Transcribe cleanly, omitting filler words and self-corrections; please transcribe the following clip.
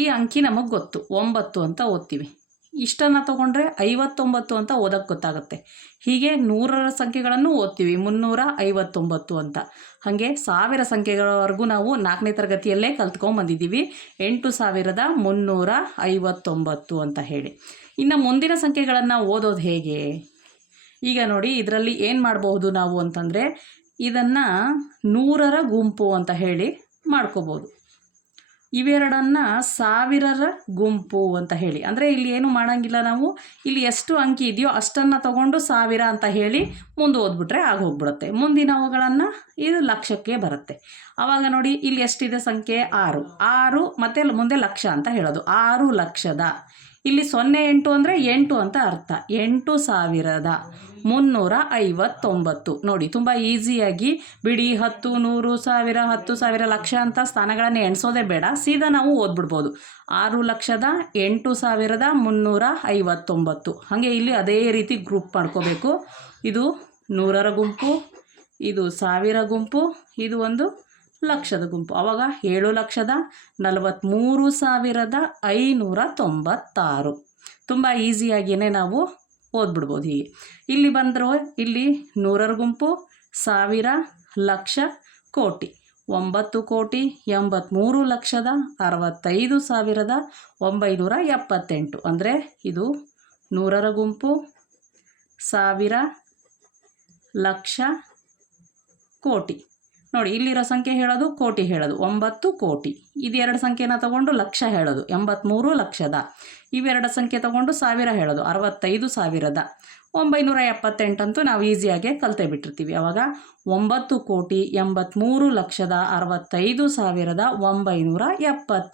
ಈ ಅಂಕಿ ನಮಗೆ ಗೊತ್ತು 9 ಅಂತ ಓದ್ತೀವಿ. ಇಷ್ಟನ್ನು ತೊಗೊಂಡ್ರೆ 59 ಅಂತ ಓದೋಕ್ಕೆ ಗೊತ್ತಾಗುತ್ತೆ. ಹೀಗೆ 100ರ ಸಂಖ್ಯೆಗಳನ್ನು ಓದ್ತೀವಿ 359 ಅಂತ. ಹಾಗೆ 1000 ಸಂಖ್ಯೆಗಳವರೆಗೂ ನಾವು 4ನೇ ತರಗತಿಯಲ್ಲೇ ಕಲ್ತ್ಕೊಂಡ್ಬಂದಿದ್ದೀವಿ 8359 ಅಂತ ಹೇಳಿ. ಇನ್ನು ಮುಂದಿನ ಸಂಖ್ಯೆಗಳನ್ನು ಓದೋದು ಹೇಗೆ? ಈಗ ನೋಡಿ, ಇದರಲ್ಲಿ ಏನು ಮಾಡಬಹುದು ನಾವು ಅಂತಂದರೆ, ಇದನ್ನು 100ರ ಗುಂಪು ಅಂತ ಹೇಳಿ ಮಾಡ್ಕೋಬೋದು. ಇವೆರಡನ್ನು 1000ರ ಗುಂಪು ಅಂತ ಹೇಳಿ, ಅಂದರೆ ಇಲ್ಲಿ ಏನು ಮಾಡೋಂಗಿಲ್ಲ, ನಾವು ಇಲ್ಲಿ ಎಷ್ಟು ಅಂಕಿ ಇದೆಯೋ ಅಷ್ಟನ್ನು ತಗೊಂಡು 1000 ಅಂತ ಹೇಳಿ ಮುಂದೆ ಓದ್ಬಿಟ್ರೆ ಆಗೋಗ್ಬಿಡುತ್ತೆ. ಮುಂದಿನವುಗಳನ್ನು ಇದು ಲಕ್ಷಕ್ಕೆ ಬರುತ್ತೆ. ಆವಾಗ ನೋಡಿ, ಇಲ್ಲಿ ಎಷ್ಟಿದೆ ಸಂಖ್ಯೆ? 6 ಮತ್ತು ಮುಂದೆ ಲಕ್ಷ ಅಂತ ಹೇಳೋದು. 6 ಲಕ್ಷದ, ಇಲ್ಲಿ 08 ಅಂದರೆ 8 ಅಂತ ಅರ್ಥ. 8359. ನೋಡಿ, ತುಂಬ ಈಸಿಯಾಗಿ ಬಿಡಿ 10, 100, 1000, 10,000, ಲಕ್ಷ ಅಂತ ಸ್ಥಾನಗಳನ್ನು ಎಣಿಸೋದೇ ಬೇಡ, ಸೀದಾ ನಾವು ಓದ್ಬಿಡ್ಬೋದು. 6,08,359. ಹಾಗೆ ಇಲ್ಲಿ ಅದೇ ರೀತಿ ಗ್ರೂಪ್ ಮಾಡ್ಕೋಬೇಕು. ಇದು 100ರ ಗುಂಪು, ಇದು 1000 ಗುಂಪು, ಇದು ಒಂದು ಲಕ್ಷದ ಗುಂಪು. ಆವಾಗ 7,43,596. ತುಂಬ ಈಸಿಯಾಗಿಯೇ ನಾವು ಓದ್ಬಿಡ್ಬೋದು. ಹೀಗೆ ಇಲ್ಲಿ ಬಂದರೂ ಇಲ್ಲಿ 100ರ ಗುಂಪು, 1000, ಲಕ್ಷ, ಕೋಟಿ. 9,83,65,978. ಅಂದರೆ ಇದು 100ರ ಗುಂಪು, 1000, ಲಕ್ಷ, ಕೋಟಿ. ನೋಡಿ, ಇಲ್ಲಿರೋ ಸಂಖ್ಯೆ ಹೇಳೋದು, ಕೋಟಿ ಹೇಳೋದು. 9 ಕೋಟಿ. ಇದು 2 ಸಂಖ್ಯೆನ ತಗೊಂಡು ಲಕ್ಷ ಹೇಳೋದು, 83 ಲಕ್ಷದ. ಇವೆರಡು ಸಂಖ್ಯೆ ತಗೊಂಡು 1000 ಹೇಳೋದು, 65,000ದ. 978 ಅಂತೂ ನಾವು ಈಸಿಯಾಗೆ ಕಲ್ತೇ ಬಿಟ್ಟಿರ್ತೀವಿ. ಆವಾಗ 9,83,65,970.